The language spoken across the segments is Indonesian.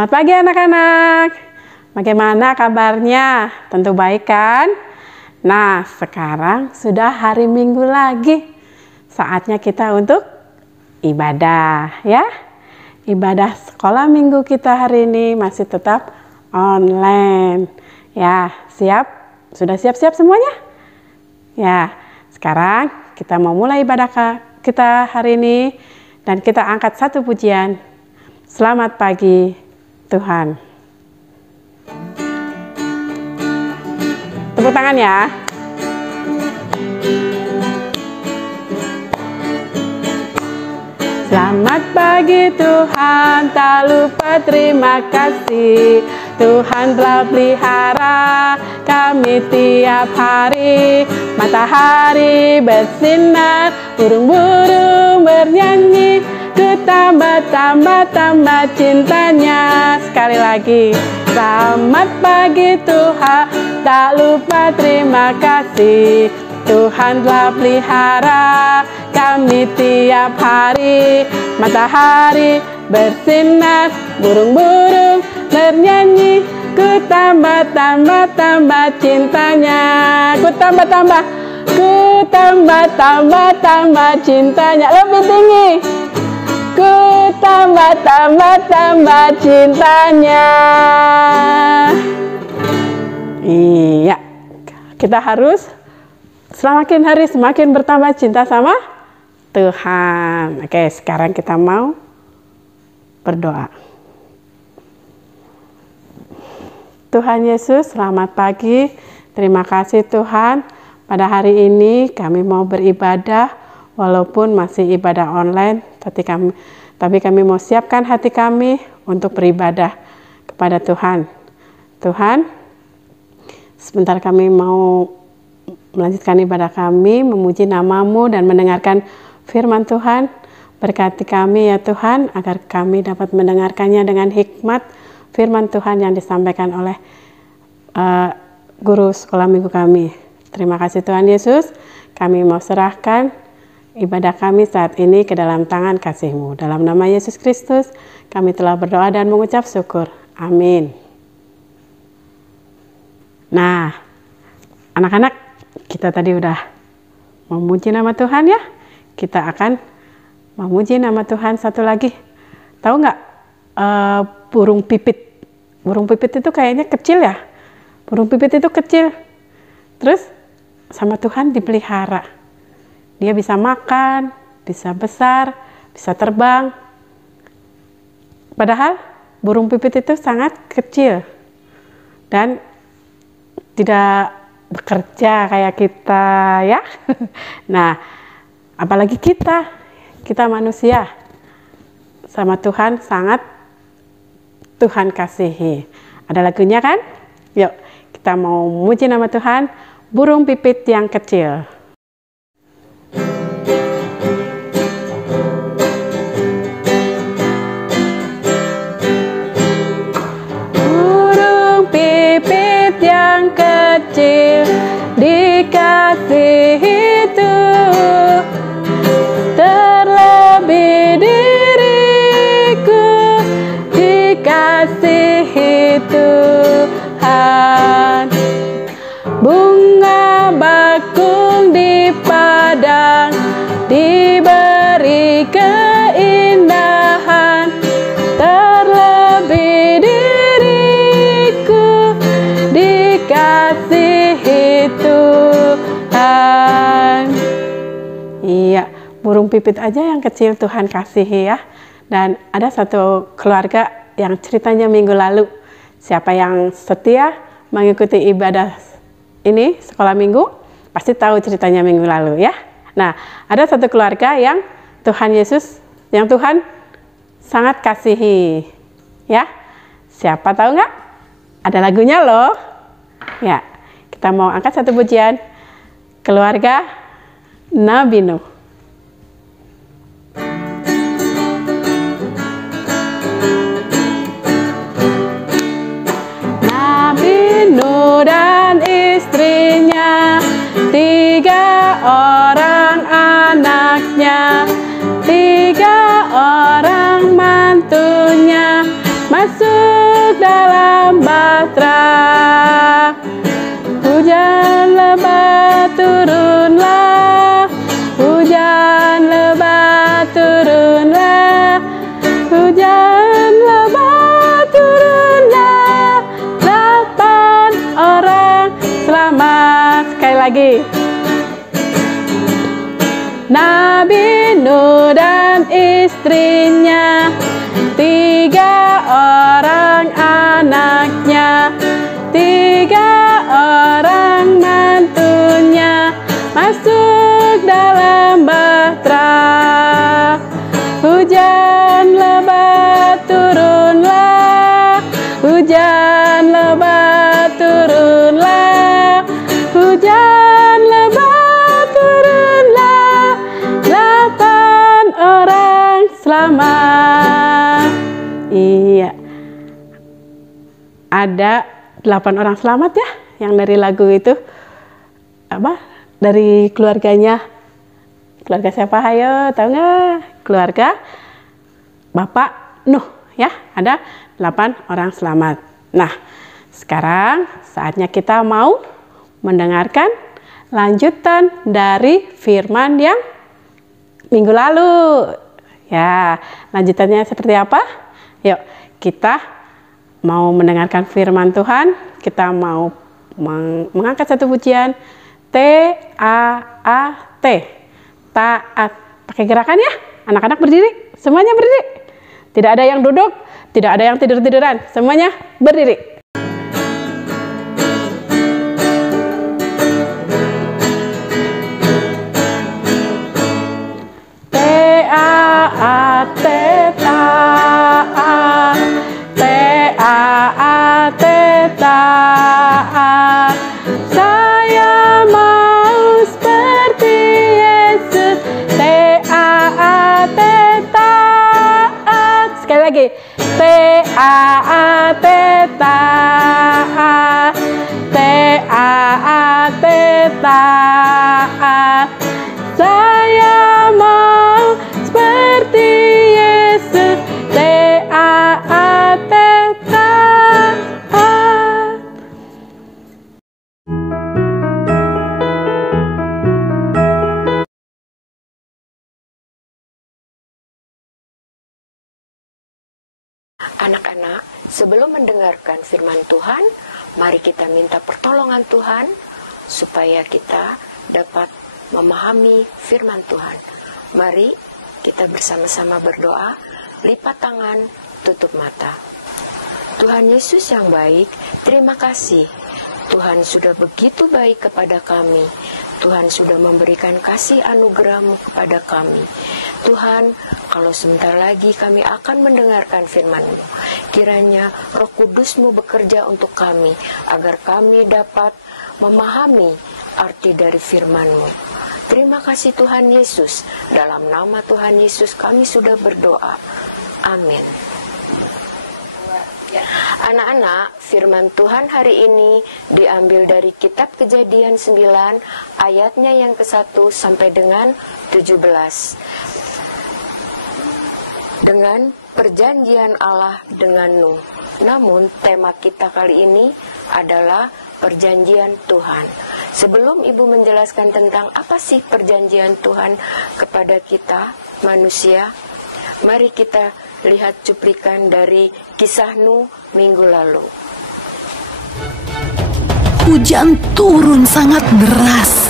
Selamat pagi anak-anak. Bagaimana kabarnya? Tentu baik kan? Nah, sekarang sudah hari Minggu lagi. Saatnya kita untuk ibadah ya. Ibadah sekolah minggu kita hari ini masih tetap online. Ya, siap? Sudah siap-siap semuanya? Ya, sekarang kita mau mulai ibadah kita hari ini dan kita angkat satu pujian. Selamat pagi Tuhan. Tepuk tangan ya. Selamat pagi Tuhan, tak lupa terima kasih. Tuhan telah pelihara kami tiap hari. Matahari bersinar, burung-burung bernyanyi. Ku tambah cintanya. Sekali lagi. Selamat pagi Tuhan, tak lupa terima kasih. Tuhan telah pelihara kami tiap hari. Matahari bersinar, burung-burung bernyanyi. Ku tambah cintanya. Ku tambah cintanya. Lebih tinggi. Ku tambah cintanya. Iya, kita harus semakin hari semakin bertambah cinta sama Tuhan. Oke, sekarang kita mau berdoa. Tuhan Yesus, selamat pagi. Terima kasih Tuhan. Pada hari ini kami mau beribadah walaupun masih ibadah online, tapi kami mau siapkan hati kami untuk beribadah kepada Tuhan. Tuhan, sebentar kami mau melanjutkan ibadah kami, memuji nama-Mu dan mendengarkan firman Tuhan. Berkati kami ya Tuhan, agar kami dapat mendengarkannya dengan hikmat firman Tuhan yang disampaikan oleh guru sekolah minggu kami. Terima kasih Tuhan Yesus, kami mau serahkan ibadah kami saat ini ke dalam tangan kasih-Mu. Dalam nama Yesus Kristus, kami telah berdoa dan mengucap syukur. Amin. Nah, anak-anak, kita tadi udah memuji nama Tuhan ya. Kita akan memuji nama Tuhan satu lagi. Tahu nggak burung pipit? Burung pipit itu kayaknya kecil ya. Burung pipit itu kecil. Terus sama Tuhan dipelihara. Dia bisa makan, bisa besar, bisa terbang. Padahal burung pipit itu sangat kecil dan tidak bekerja kayak kita ya. Nah, apalagi kita manusia sama Tuhan sangat Tuhan kasihi. Ada lagunya kan? Yuk, kita mau memuji nama Tuhan, burung pipit yang kecil. Burung pipit yang kecil dikasihi Tuhan, terlebih diriku dikasihi Tuhan. Bunga bakung di padang diberi keindahan, terlebih diriku dikasihi Tuhan. Iya, burung pipit aja yang kecil Tuhan kasihi ya. Dan ada satu keluarga yang ceritanya minggu lalu. Siapa yang setia mengikuti ibadah ini sekolah minggu pasti tahu ceritanya minggu lalu ya. Nah, ada satu keluarga yang Tuhan Yesus, yang Tuhan sangat kasihi ya. Siapa tahu nggak? Ada lagunya loh. Ya, kita mau angkat satu pujian. Keluarga Nabi Nuh. Nabi Nuh dan istrinya, 3 orang anaknya, 3 orang mantunya masuk bahtera. Hujan lebat turunlah, hujan lebat turunlah, hujan lebat turunlah. 8 orang selamat. Sekali lagi. Nabi Nuh dan istrinya, 3 orang anaknya, 3 orang mantunya masuk dalam bahtera. Hujan lebat turunlah, hujan lebat turunlah, hujan lebat turunlah. 8 orang selamat. Iya, ada 8 orang selamat ya, yang dari lagu itu apa? Dari keluarganya. Keluarga siapa? Ayo, tahu nggak? Keluarga Bapak Nuh ya, ada 8 orang selamat. Nah, sekarang saatnya kita mau mendengarkan lanjutan dari firman yang minggu lalu. Ya, lanjutannya seperti apa? Yuk, kita mau mendengarkan firman Tuhan. Kita mau mengangkat satu pujian, T-A-A-T, taat. Pakai gerakan ya, anak-anak berdiri, semuanya berdiri. Tidak ada yang duduk, tidak ada yang tidur-tiduran, semuanya berdiri. T-A-A-T, taat, T-A-A-T, taat. Saya mau seperti Yesus, T-A-A-T, taat. Sekali lagi, T-A-A-T, taat, T-A-A-T, taat. Saya mau seperti Yesus, T-A-A-T, taat. Anak-anak, sebelum mendengarkan firman Tuhan, mari kita minta pertolongan Tuhan supaya kita dapat memahami firman Tuhan. Mari kita bersama-sama berdoa, lipat tangan, tutup mata. Tuhan Yesus yang baik, terima kasih. Tuhan sudah begitu baik kepada kami. Tuhan sudah memberikan kasih anugerah-Mu kepada kami. Tuhan, kalau sebentar lagi kami akan mendengarkan firman-Mu, kiranya Roh Kudus-Mu bekerja untuk kami, agar kami dapat memahami arti dari firman-Mu. Terima kasih Tuhan Yesus. Dalam nama Tuhan Yesus kami sudah berdoa. Amin. Anak-anak, firman Tuhan hari ini diambil dari kitab Kejadian 9 ayatnya yang ke-1 sampai dengan 17. Dengan perjanjian Allah dengan Nuh. Namun tema kita kali ini adalah perjanjian Tuhan. Sebelum Ibu menjelaskan tentang apa sih perjanjian Tuhan kepada kita manusia, mari kita lihat cuplikan dari kisah Nuh minggu lalu. Hujan turun sangat deras,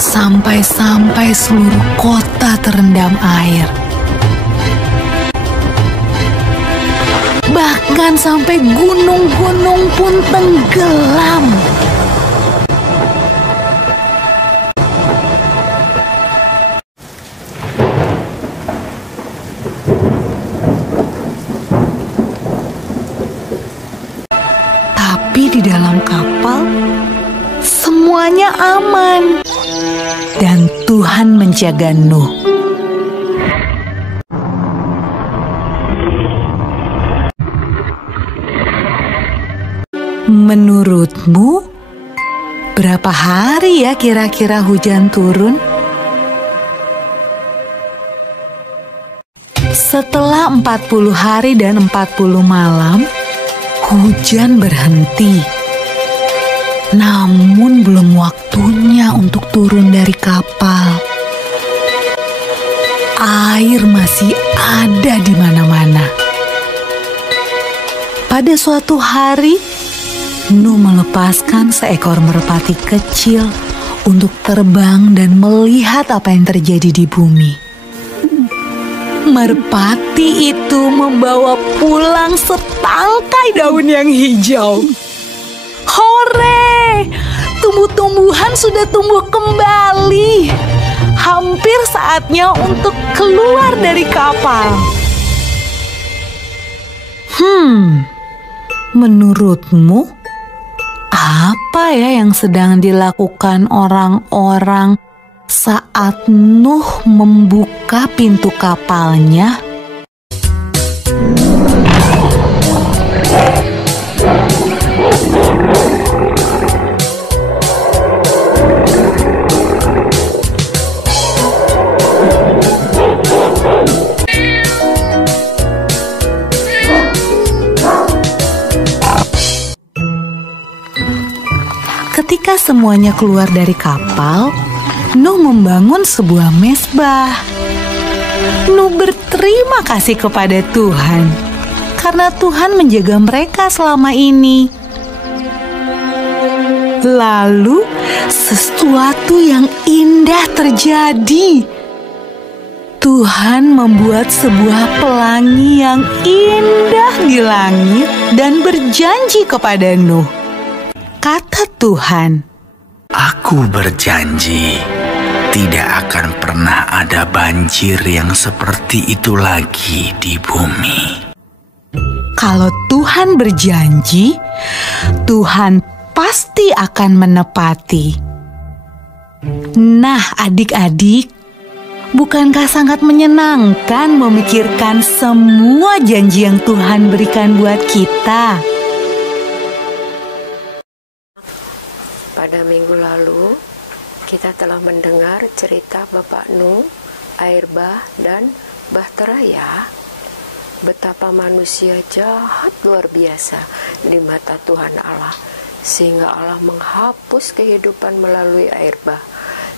sampai-sampai seluruh kota terendam air. Bahkan sampai gunung-gunung pun tenggelam. Tapi di dalam kapal, semuanya aman. Dan Tuhan menjaga Nuh. Menurutmu, berapa hari ya kira-kira hujan turun? Setelah 40 hari dan 40 malam, Hujan berhenti, namun belum waktunya untuk turun dari kapal. Air masih ada di mana-mana. Pada suatu hari, Nuh melepaskan seekor merpati kecil untuk terbang dan melihat apa yang terjadi di bumi. Merpati itu membawa pulang setangkai daun yang hijau. Hore! Tumbuh-tumbuhan sudah tumbuh kembali. Hampir saatnya untuk keluar dari kapal. Menurutmu, apa ya yang sedang dilakukan orang-orang saat Nuh membuka pintu kapalnya? Ketika semuanya keluar dari kapal, Nuh membangun sebuah mezbah. Nuh berterima kasih kepada Tuhan karena Tuhan menjaga mereka selama ini. Lalu sesuatu yang indah terjadi. Tuhan membuat sebuah pelangi yang indah di langit dan berjanji kepada Nuh. Kata Tuhan, "Aku berjanji, tidak akan pernah ada banjir yang seperti itu lagi di bumi." Kalau Tuhan berjanji, Tuhan pasti akan menepati. Nah, adik-adik, bukankah sangat menyenangkan memikirkan semua janji yang Tuhan berikan buat kita? Pada minggu lalu, kita telah mendengar cerita Bapak Nuh, air bah, dan Bahtera ya. Betapa manusia jahat luar biasa di mata Tuhan Allah, sehingga Allah menghapus kehidupan melalui air bah.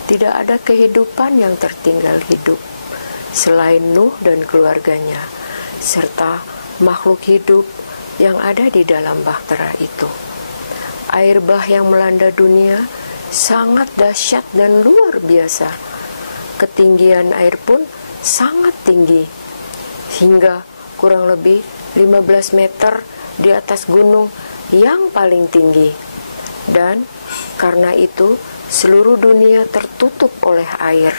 Tidak ada kehidupan yang tertinggal hidup selain Nuh dan keluarganya, serta makhluk hidup yang ada di dalam Bahtera itu. Air bah yang melanda dunia sangat dahsyat dan luar biasa. Ketinggian air pun sangat tinggi, hingga kurang lebih 15 meter di atas gunung yang paling tinggi. Dan karena itu seluruh dunia tertutup oleh air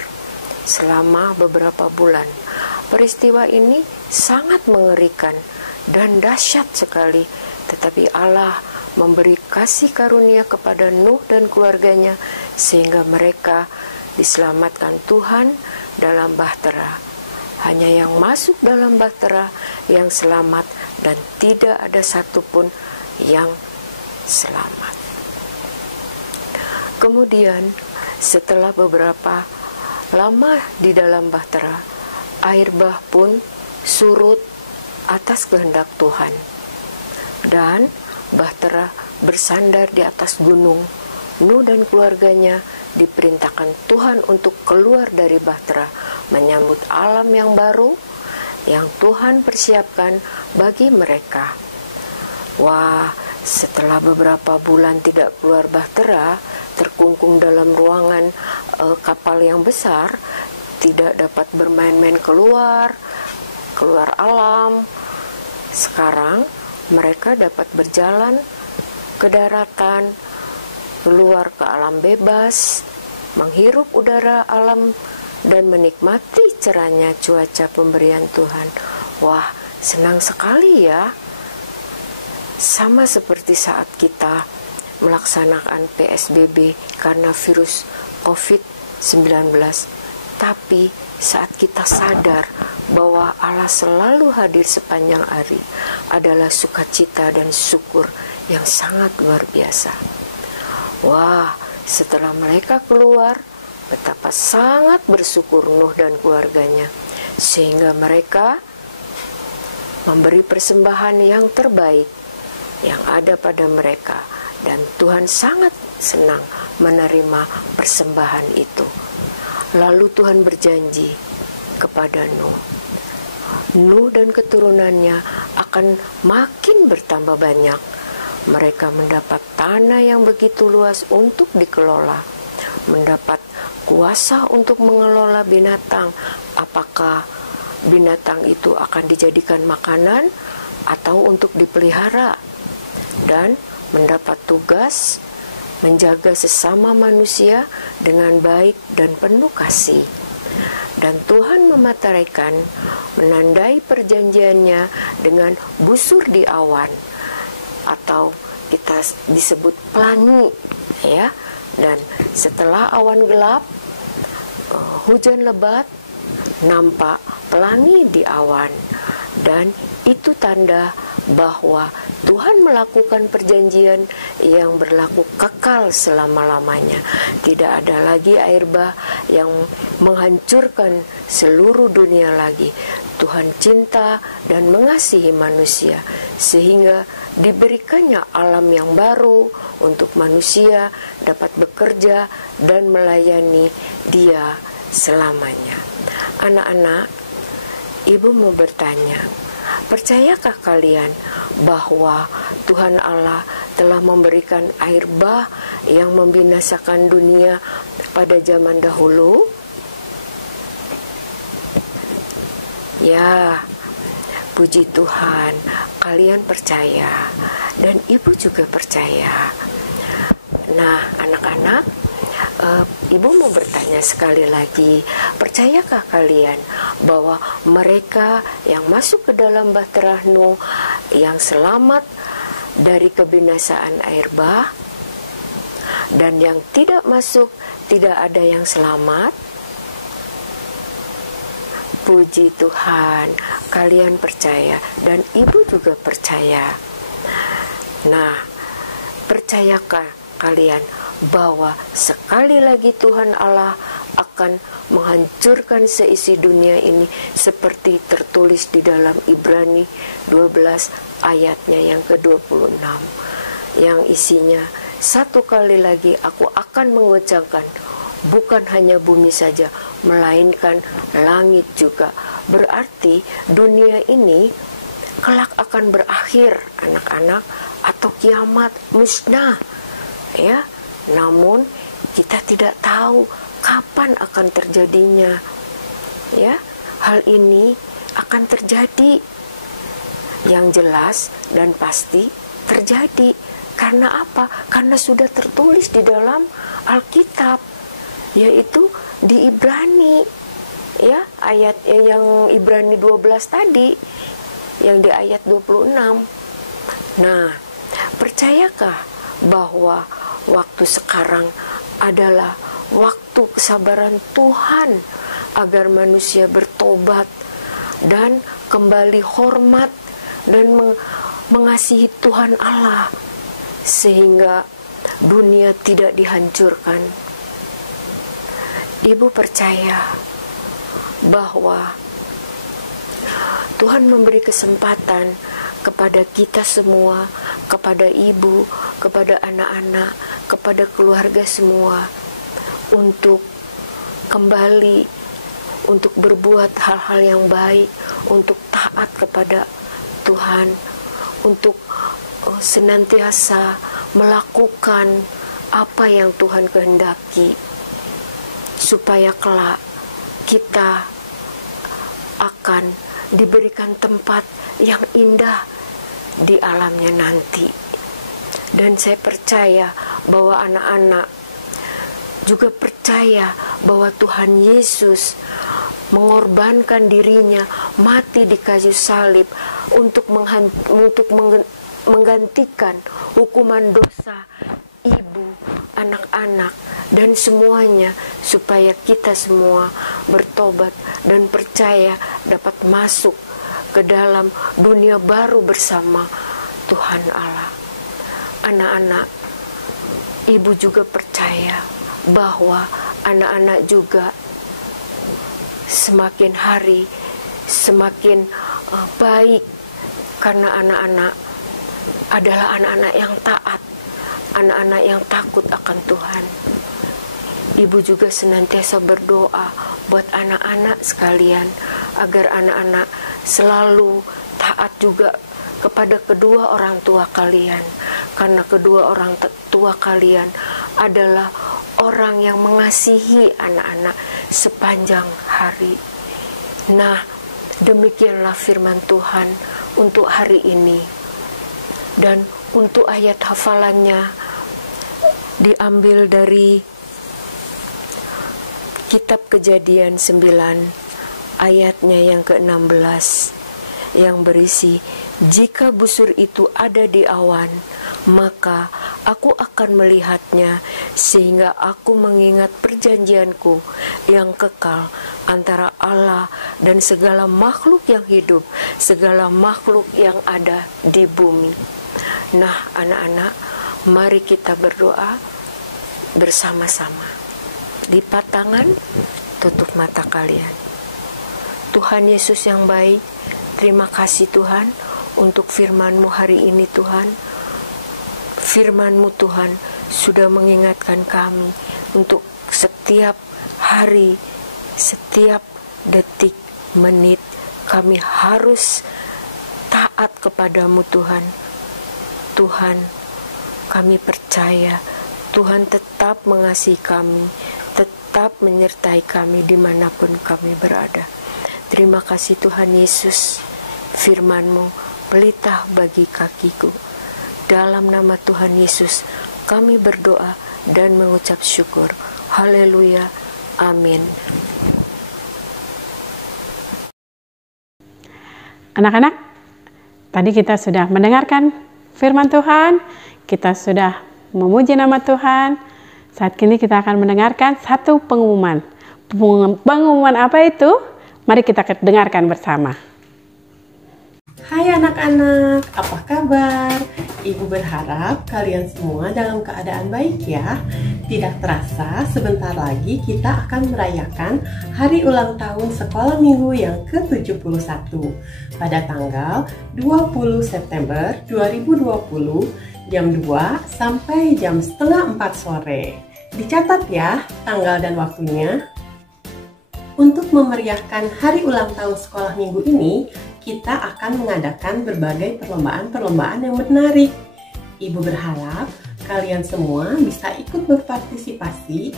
selama beberapa bulan. Peristiwa ini sangat mengerikan dan dahsyat sekali, tetapi Allah memberi kasih karunia kepada Nuh dan keluarganya sehingga mereka diselamatkan Tuhan dalam Bahtera. Hanya yang masuk dalam Bahtera yang selamat dan tidak ada satupun yang selamat. Kemudian setelah beberapa lama di dalam Bahtera, air bah pun surut atas kehendak Tuhan. Dan Bahtera bersandar di atas gunung. Nuh dan keluarganya diperintahkan Tuhan untuk keluar dari Bahtera, menyambut alam yang baru yang Tuhan persiapkan bagi mereka. Wah, setelah beberapa bulan tidak keluar Bahtera, terkungkung dalam ruangan kapal yang besar, tidak dapat bermain-main keluar alam. Sekarang mereka dapat berjalan ke daratan, keluar ke alam bebas, menghirup udara alam, dan menikmati cerahnya cuaca pemberian Tuhan. Wah, senang sekali ya. Sama seperti saat kita melaksanakan PSBB karena virus COVID-19. Tapi saat kita sadar bahwa Allah selalu hadir sepanjang hari, adalah sukacita dan syukur yang sangat luar biasa. Wah, setelah mereka keluar, betapa sangat bersyukur Nuh dan keluarganya, sehingga mereka memberi persembahan yang terbaik yang ada pada mereka, dan Tuhan sangat senang menerima persembahan itu. Lalu Tuhan berjanji kepada Nuh, Nuh dan keturunannya akan makin bertambah banyak. Mereka mendapat tanah yang begitu luas untuk dikelola, mendapat kuasa untuk mengelola binatang, apakah binatang itu akan dijadikan makanan atau untuk dipelihara, dan mendapat tugas menjaga sesama manusia dengan baik dan penuh kasih. Dan Tuhan memataikan, menandai perjanjiannya dengan busur di awan, atau kita disebut pelangi, ya. Dan setelah awan gelap, hujan lebat, nampak pelangi di awan, dan itu tanda bahwa Tuhan melakukan perjanjian yang berlaku kekal selama-lamanya. Tidak ada lagi air bah yang menghancurkan seluruh dunia lagi. Tuhan cinta dan mengasihi manusia, sehingga diberikannya alam yang baru untuk manusia dapat bekerja dan melayani Dia selamanya. Anak-anak, Ibu mau bertanya, percayakah kalian bahwa Tuhan Allah telah memberikan air bah yang membinasakan dunia pada zaman dahulu? Ya, puji Tuhan, kalian percaya dan Ibu juga percaya. Nah, anak-anak, Ibu mau bertanya sekali lagi, percayakah kalian bahwa mereka yang masuk ke dalam bahtera Nuh, yang selamat dari kebinasaan air bah, dan yang tidak masuk, tidak ada yang selamat? Puji Tuhan, kalian percaya dan Ibu juga percaya. Nah, percayakah kalian bahwa sekali lagi Tuhan Allah akan menghancurkan seisi dunia ini seperti tertulis di dalam Ibrani 12 ayatnya yang ke-26, yang isinya, satu kali lagi aku akan mengucapkan, bukan hanya bumi saja, melainkan langit juga. Berarti dunia ini kelak akan berakhir, anak-anak, atau kiamat, musnah, ya. Namun kita tidak tahu kapan akan terjadinya, ya. Hal ini akan terjadi, yang jelas dan pasti terjadi. Karena apa? Karena sudah tertulis di dalam Alkitab, yaitu di Ibrani, ya, ayat yang Ibrani 12 tadi, yang di ayat 26. Nah, percayakah bahwa waktu sekarang adalah waktu kesabaran Tuhan agar manusia bertobat dan kembali hormat dan mengasihi Tuhan Allah, sehingga dunia tidak dihancurkan? Ibu percaya bahwa Tuhan memberi kesempatan kepada kita semua, kepada ibu, kepada anak-anak, kepada keluarga semua, untuk kembali, untuk berbuat hal-hal yang baik, untuk taat kepada Tuhan, untuk senantiasa melakukan apa yang Tuhan kehendaki, supaya kelak kita akan diberikan tempat yang indah di alamnya nanti. Dan saya percaya bahwa anak-anak juga percaya bahwa Tuhan Yesus mengorbankan dirinya, mati di kayu salib untuk menggantikan hukuman dosa ibu, anak-anak, dan semuanya, supaya kita semua bertobat dan percaya dapat masuk ke dalam dunia baru bersama Tuhan Allah. Anak-anak, ibu juga percaya bahwa anak-anak juga semakin hari semakin baik, karena anak-anak adalah anak-anak yang taat, anak-anak yang takut akan Tuhan. Ibu juga senantiasa berdoa buat anak-anak sekalian, agar anak-anak selalu taat juga kepada kedua orang tua kalian, karena kedua orang tua kalian adalah orang yang mengasihi anak-anak sepanjang hari. Nah, demikianlah firman Tuhan untuk hari ini. Dan untuk ayat hafalannya diambil dari Kitab Kejadian 9 ayatnya yang ke-16 yang berisi, jika busur itu ada di awan, maka aku akan melihatnya, sehingga aku mengingat perjanjianku yang kekal antara Allah dan segala makhluk yang hidup, segala makhluk yang ada di bumi. Nah, anak-anak, mari kita berdoa bersama-sama. Lipat tangan, tutup mata kalian. Tuhan Yesus yang baik, terima kasih Tuhan untuk firman-Mu hari ini Tuhan. Firman-Mu Tuhan sudah mengingatkan kami untuk setiap hari, setiap detik, menit, kami harus taat kepadamu Tuhan. Tuhan, kami percaya Tuhan tetap mengasihi kami, tetap menyertai kami dimanapun kami berada. Terima kasih Tuhan Yesus, firman-Mu pelita bagi kakiku. Dalam nama Tuhan Yesus kami berdoa dan mengucap syukur. Haleluya, amin. Anak-anak, tadi kita sudah mendengarkan firman Tuhan, kita sudah memuji nama Tuhan. Saat ini kita akan mendengarkan satu pengumuman. Pengumuman apa itu? Mari kita dengarkan bersama. Hai anak-anak, apa kabar? Ibu berharap kalian semua dalam keadaan baik ya. Tidak terasa sebentar lagi kita akan merayakan hari ulang tahun sekolah minggu yang ke-71 pada tanggal 20 September 2020 jam 2 sampai jam setengah 4 sore. Dicatat ya tanggal dan waktunya. Untuk memeriahkan hari ulang tahun sekolah minggu ini, kita akan mengadakan berbagai perlombaan-perlombaan yang menarik. Ibu berharap kalian semua bisa ikut berpartisipasi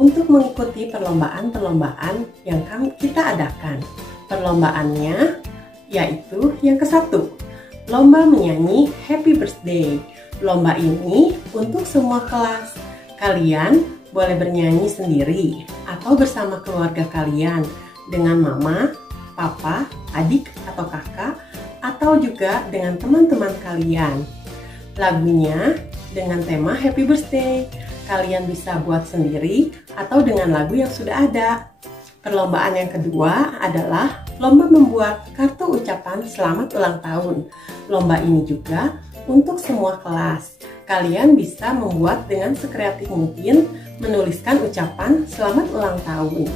untuk mengikuti perlombaan-perlombaan yang kita adakan. Perlombaannya yaitu yang ke-1, lomba menyanyi Happy Birthday. Lomba ini untuk semua kelas. Kalian boleh bernyanyi sendiri atau bersama keluarga kalian dengan mama, papa, adik atau kakak, atau juga dengan teman-teman kalian. Lagunya dengan tema Happy Birthday. Kalian bisa buat sendiri atau dengan lagu yang sudah ada. Perlombaan yang kedua adalah lomba membuat kartu ucapan selamat ulang tahun. Lomba ini juga untuk semua kelas. Kalian bisa membuat dengan sekreatif mungkin menuliskan ucapan selamat ulang tahun.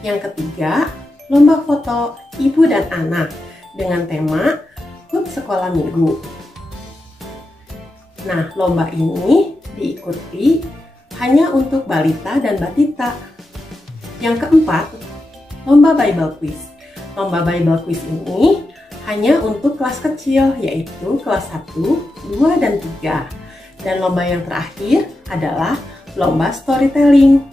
Yang ketiga, lomba foto ibu dan anak dengan tema HUT Sekolah Minggu. Nah, lomba ini diikuti hanya untuk balita dan batita. Yang keempat, lomba Bible Quiz. Lomba Bible Quiz ini hanya untuk kelas kecil, yaitu kelas 1, 2, dan 3. Dan lomba yang terakhir adalah lomba storytelling.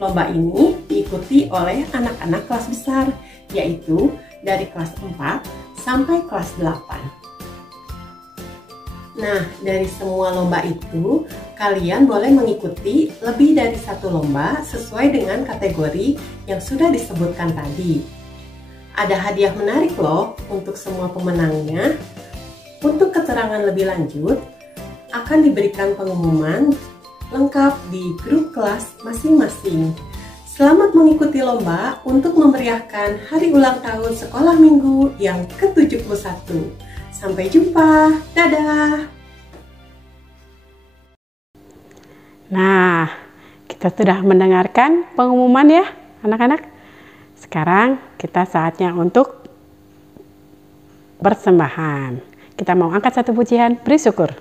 Lomba ini diikuti oleh anak-anak kelas besar, yaitu dari kelas 4 sampai kelas 8. Nah, dari semua lomba itu, kalian boleh mengikuti lebih dari satu lomba sesuai dengan kategori yang sudah disebutkan tadi. Ada hadiah menarik loh untuk semua pemenangnya. Untuk keterangan lebih lanjut, akan diberikan pengumuman lengkap di grup kelas masing-masing. Selamat mengikuti lomba untuk memeriahkan hari ulang tahun sekolah minggu yang ke-71. Sampai jumpa, dadah! Nah, kita sudah mendengarkan pengumuman ya anak-anak. Sekarang kita saatnya untuk persembahan. kita mau angkat satu pujian, beri syukur.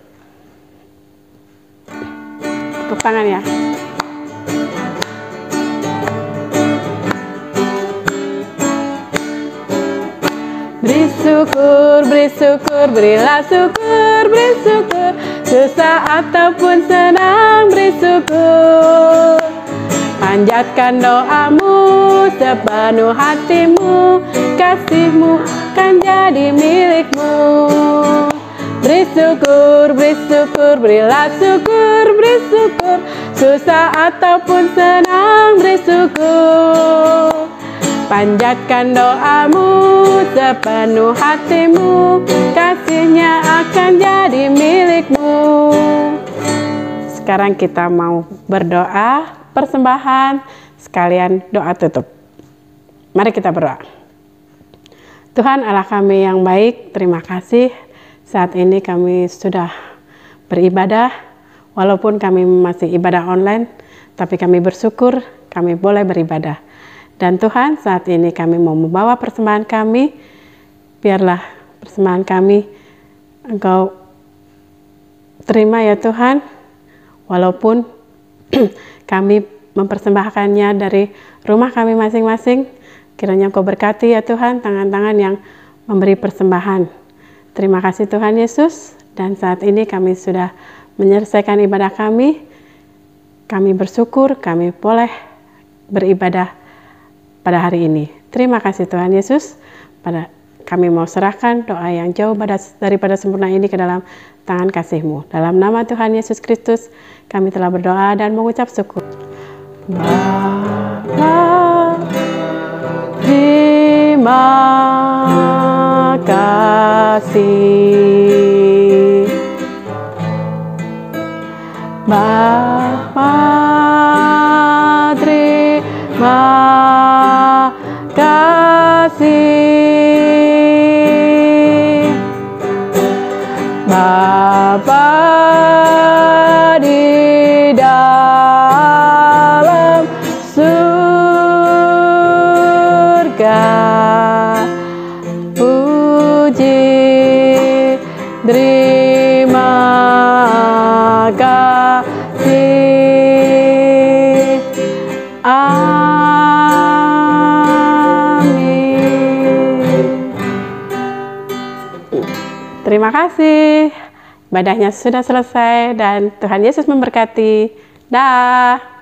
Tepuk tangan ya. Beri syukur, beri syukur, berilah syukur, beri syukur. Susah ataupun senang, beri syukur. Panjatkan doamu sepenuh hatimu, kasihmu kan jadi milikmu. Beri syukur, berilah syukur, beri syukur. Susah ataupun senang, beri syukur. Panjatkan doamu sepenuh hatimu, kasihnya akan jadi milikmu. Sekarang kita mau berdoa, persembahan, sekalian doa tutup. Mari kita berdoa. Tuhan Allah kami yang baik, terima kasih. Saat ini kami sudah beribadah, walaupun kami masih ibadah online, tapi kami bersyukur kami boleh beribadah. Dan Tuhan, saat ini kami mau membawa persembahan kami, biarlah persembahan kami Engkau terima ya Tuhan, walaupun kami mempersembahkannya dari rumah kami masing-masing, kiranya Engkau berkati ya Tuhan tangan-tangan yang memberi persembahan. Terima kasih Tuhan Yesus, dan saat ini kami sudah menyelesaikan ibadah kami bersyukur kami boleh beribadah pada hari ini. Terima kasih Tuhan Yesus. Kami mau serahkan doa yang jauh daripada sempurna ini ke dalam tangan kasih-Mu. Dalam nama Tuhan Yesus Kristus, kami telah berdoa dan mengucap syukur. Bapa, terima kasih. Bapa, terima kasih. Bapa di dalam surga, puji terima kasih. Terima kasih. Ibadahnya sudah selesai dan Tuhan Yesus memberkati. Dah.